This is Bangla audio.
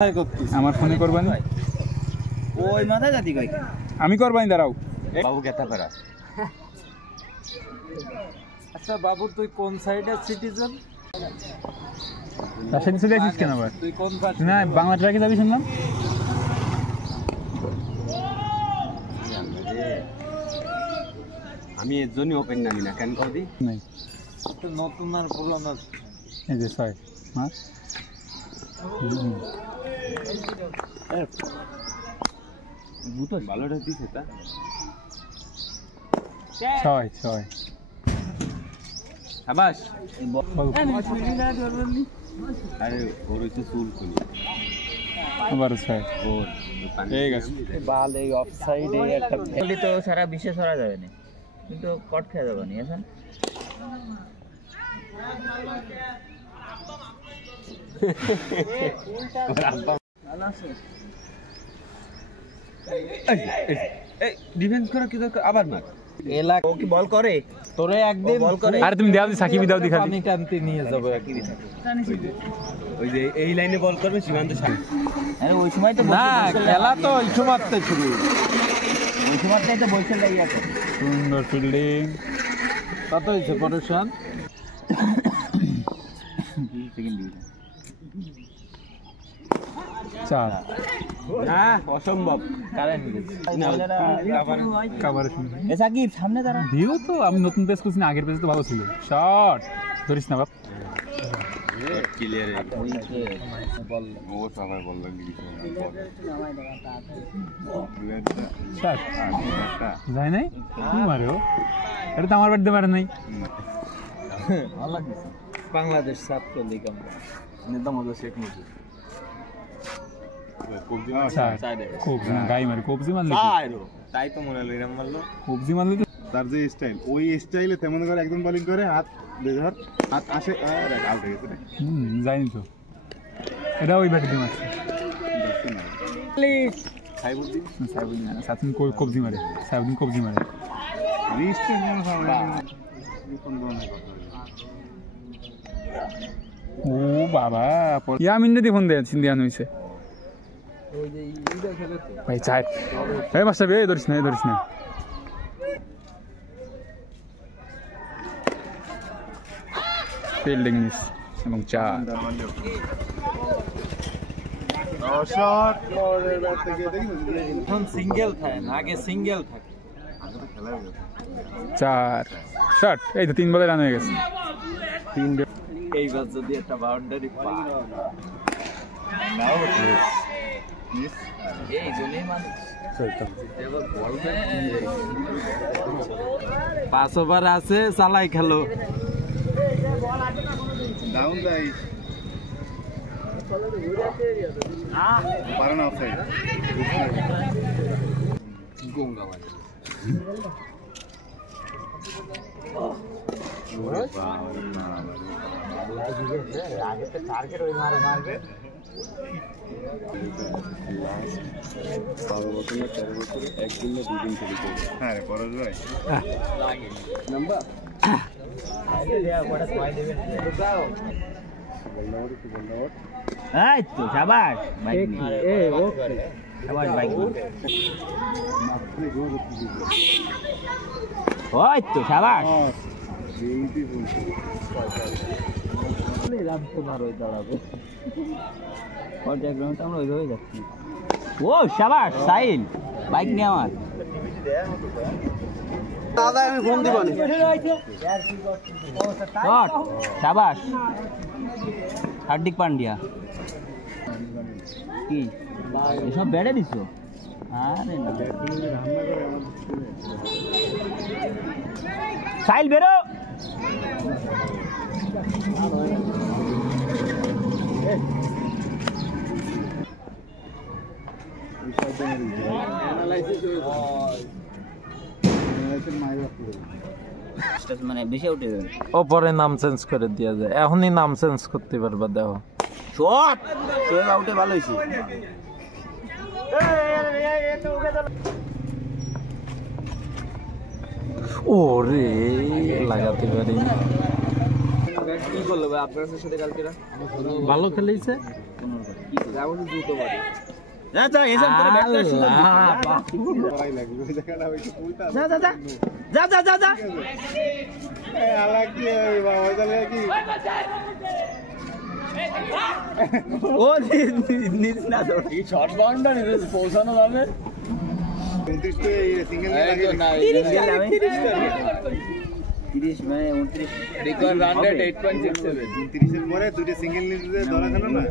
আমার ফোনে করবানি ওই মাথায় জাতি কই আমি করবানি দাঁড়াও বাবু কেতা পারা আচ্ছা বাবু তুই কোন সাইডের সিটিজেন রাজশাহী চলে আসিস কেন আবার তুই কোন পার্টি না বাংলা ট্রাকে যাবি শুনলাম আমি এর জন্য ওপেন জানি না কেন কদি নাই নতুন আর পুরানো এই যে ছয় হ্যাঁ বুতো ভালোটা দিছে তা ছয় ছয় শাবাশ আরে ওর হচ্ছে চুল খুলি আবার ছয় ওর ঠিক আছে বাল এই অফসাইডে একটা বলি তো সারা বিশ্বে ছড়া যাবে না কিন্তু কট খেয়ে যাবে না এখন এই ডিফেন্স করা কি দরকার আবার মার এলাকা ও কি বল করে তোরে একদিন বল করে আরে তুমি দাও সাকিব দাও দি খালি পানি টানতে নিয়ে যাবে ওই যে এই লাইনে বল করবে সীমান্ত সামনে আরে ওই সময় তো না খেলা তো এই সময়তে শুরু ওই সময়টাই তো বলছে লাগি আছে সুন্দর ফিল্ডিং কত হয়েছে পড়াশোন চার না অসম্ভব কারেন্ট কাভারে শুনে এ সাকিব সামনে দাঁড়া দিও তো আমি নতুন পেজ করছি না আগের পেজ তো ভালো ছিল শট ধরিস না বাপ ক্লিয়ার বল ও সবাই বল লাগি শট যায় নাই কি মারে ও এটা তো আমার বাড়িতে মারে নাই ভালো লাগছে বাংলাদেশ ছাত্রলীগ আমরা নেতা মজা শেখ মুজিব কবজি না গাই মারে কবজি মারলে তাই তো মনে হলো এরকম মারলো কবজি মারলে তো তার যে স্টাইল ওই স্টাইলে তেমন করে একদম বোলিং করে হাত বেধর হাত আসে আউট হয়ে গেছে যায়নি তো এটা ওই ব্যাটে দিয়ে মারছে সাইবুদ্দিন সাইবুদ্দিন না সাথিন কবজি মারে সাইবুদ্দিন কবজি মারে রিস্টের জন্য ও বাবা ইয়ামিনে দি ফোন দেন সিন্দিয়ান হইছে ওই যে ইটা খেলে তো ভাই চাই এই মাস্টার বে ধরিস না ফিল্ডিং মিস এবং চার শট পরের ব্যাট থেকে দেখি এখন সিঙ্গেল থাকে না আগে সিঙ্গেল থাকে খেলা হয়ে গেছে চার শট এই তো 3 বলে রান হয়ে গেছে এইবার যদি একটা বাউন্ডারি পায় এই জন্যই মানুষ 5 ওভার আছে চালাই খেলো ডাউন যাই পারে না অফসাইড হ্যাঁ রে পরের ভাই এই তো শাবাশ বাইক এই ও শাবাশ বাইক ওই তো শাবাশ রাম তোমার ওই দাঁড়াবে পর্যায়ক্রমে আমরা ওইভাবে যাচ্ছি ও শাবাশ সাইল বাইক নিয়ে আমার দাদা আমি ফোন দিব না শট শাবাশ হার্দিক পান্ডিয়া কি এসব বেড়ে দিছো আরে না সাইল বেরো মানে বেশি উঠে যাবে ওপরে নাম চেঞ্জ করে দেওয়া যায় এখনই নাম চেঞ্জ করতে পারবা দেখো শট সোহেল আউটে ভালো হয়েছে ওরে লাগাতে পারি কি করলো ভাই আপনার সাথে কালকে ভালো খেলেছে যা যা এসব করে ব্যাট করে সুযোগ দিচ্ছি। করাই লাগবে ওই জায়গাটা হয়তো উল্টা যা যা যা যা যা যা যা এই আলা কি এই বাবা ওই জায়গায় কি ও নিজ না ধর এই শর্ট বাউন্ডার পৌঁছানো যাবে 29 তো এই সিঙ্গেল লাগে না 30 মানে 29 রেকর্ড রান রেট 8.67 29 এর পরে দুটো সিঙ্গেল নিতে ধরা কেন না